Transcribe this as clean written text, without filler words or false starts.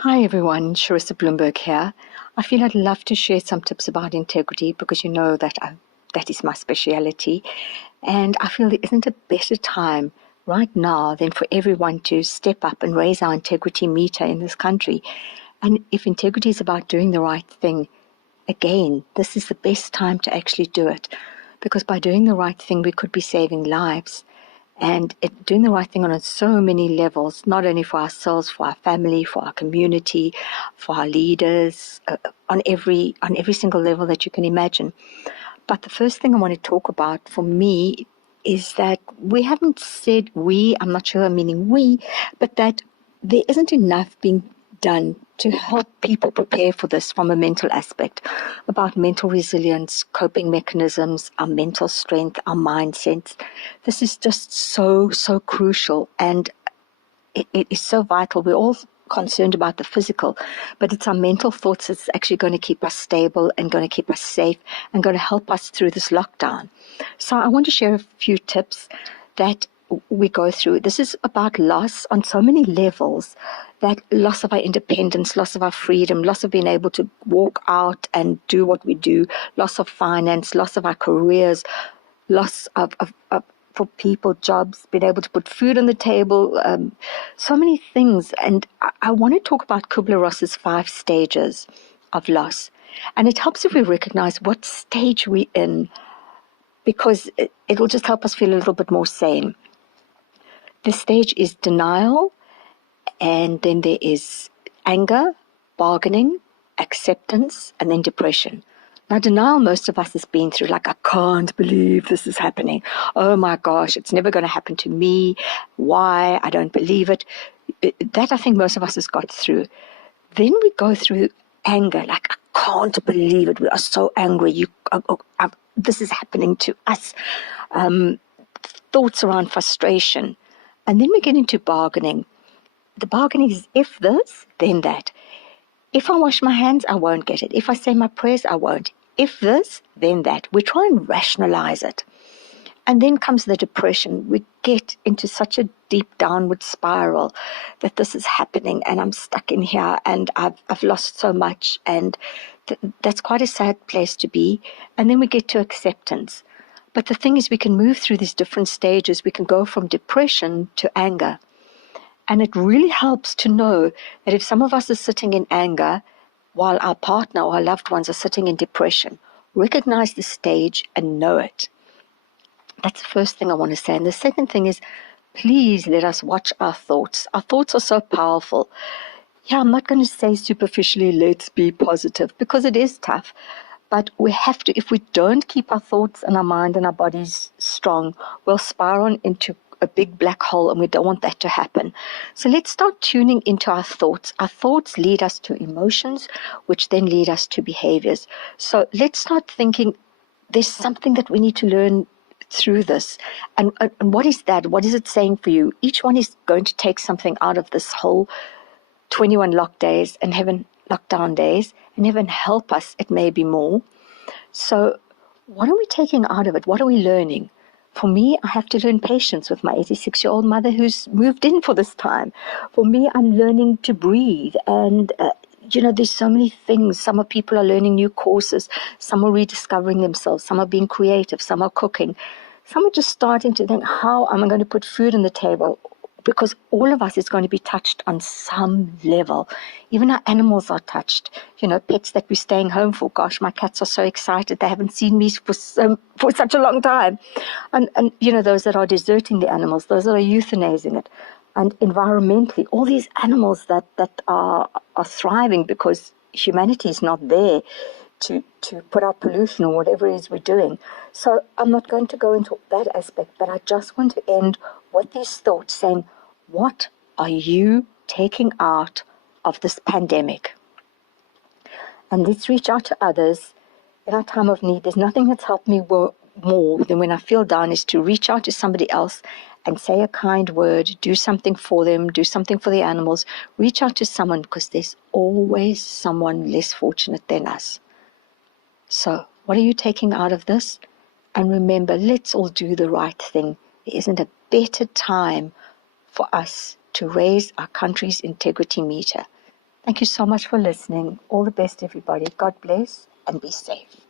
Hi everyone, Sharissa Bloomberg here. I feel I'd love to share some tips about integrity because you know that that is my speciality. And I feel there isn't a better time right now than for everyone to step up and raise our integrity meter in this country. And if integrity is about doing the right thing, again, this is the best time to actually do it. Because by doing the right thing, we could be saving lives and doing the right thing on so many levels, not only for ourselves, for our family, for our community, for our leaders, on every single level that you can imagine. But the first thing I want to talk about for me is that we haven't said I'm not sure I'm meaning we, but that there isn't enough being done to help people prepare for this from a mental aspect, about mental resilience, coping mechanisms, our mental strength, our mindsets. This is just so crucial, and it is so vital. We're all concerned about the physical, but it's our mental thoughts that's actually going to keep us stable and going to keep us safe and going to help us through this lockdown. So I want to share a few tips that we go through. This is about loss on so many levels, that loss of our independence, loss of our freedom, loss of being able to walk out and do what we do, loss of finance, loss of our careers, loss of for people, jobs, being able to put food on the table, so many things. And I want to talk about Kubler-Ross's 5 stages of loss. And it helps if we recognize what stage we're in, because it will just help us feel a little bit more sane. This stage is denial, and then there is anger, bargaining, acceptance, and then depression. Now, denial, most of us has been through, like, I can't believe this is happening. Oh my gosh, it's never going to happen to me. Why? I don't believe it. That I think most of us has got through. Then we go through anger, like, I can't believe it. We are so angry. This is happening to us. Thoughts around frustration. And then we get into bargaining. The bargaining is, if this, then that. If I wash my hands, I won't get it. If I say my prayers, I won't. If this, then that. We try and rationalize it. And then comes the depression. We get into such a deep downward spiral that this is happening and I'm stuck in here and I've lost so much, and that's quite a sad place to be. And then we get to acceptance. But the thing is, we can move through these different stages. We can go from depression to anger. And it really helps to know that if some of us are sitting in anger while our partner or our loved ones are sitting in depression, recognize the stage and know it. That's the first thing I want to say. And the second thing is, please let us watch our thoughts. Our thoughts are so powerful. Yeah, I'm not going to say superficially, let's be positive, because it is tough. But we have to, if we don't keep our thoughts and our mind and our bodies strong, we'll spiral into a big black hole, and we don't want that to happen. So let's start tuning into our thoughts. Our thoughts lead us to emotions, which then lead us to behaviors. So let's start thinking there's something that we need to learn through this. And what is that? What is it saying for you? Each one is going to take something out of this whole 21 lockdown days, and heaven help us, it may be more. So what are we taking out of it? What are we learning? For me, I have to learn patience with my 86-year-old mother who's moved in for this time. For me, I'm learning to breathe. And, there's so many things. Some of people are learning new courses. Some are rediscovering themselves. Some are being creative. Some are cooking. Some are just starting to think, how am I going to put food on the table? Because all of us is going to be touched on some level. Even our animals are touched. Pets that we're staying home for. Gosh, my cats are so excited. They haven't seen me for such a long time. And those that are deserting the animals, those that are euthanizing it. And environmentally, all these animals that are thriving because humanity is not there to put out pollution or whatever it is we're doing. So I'm not going to go into that aspect, but I just want to end with these thoughts saying, what are you taking out of this pandemic? And let's reach out to others in our time of need. There's nothing that's helped me more than when I feel down is to reach out to somebody else and say a kind word, do something for them, do something for the animals. Reach out to someone, because there's always someone less fortunate than us. So what are you taking out of this? And remember, let's all do the right thing. There isn't a better time for us to raise our country's integrity meter Thank you so much for listening. All the best, everybody. God bless and be safe.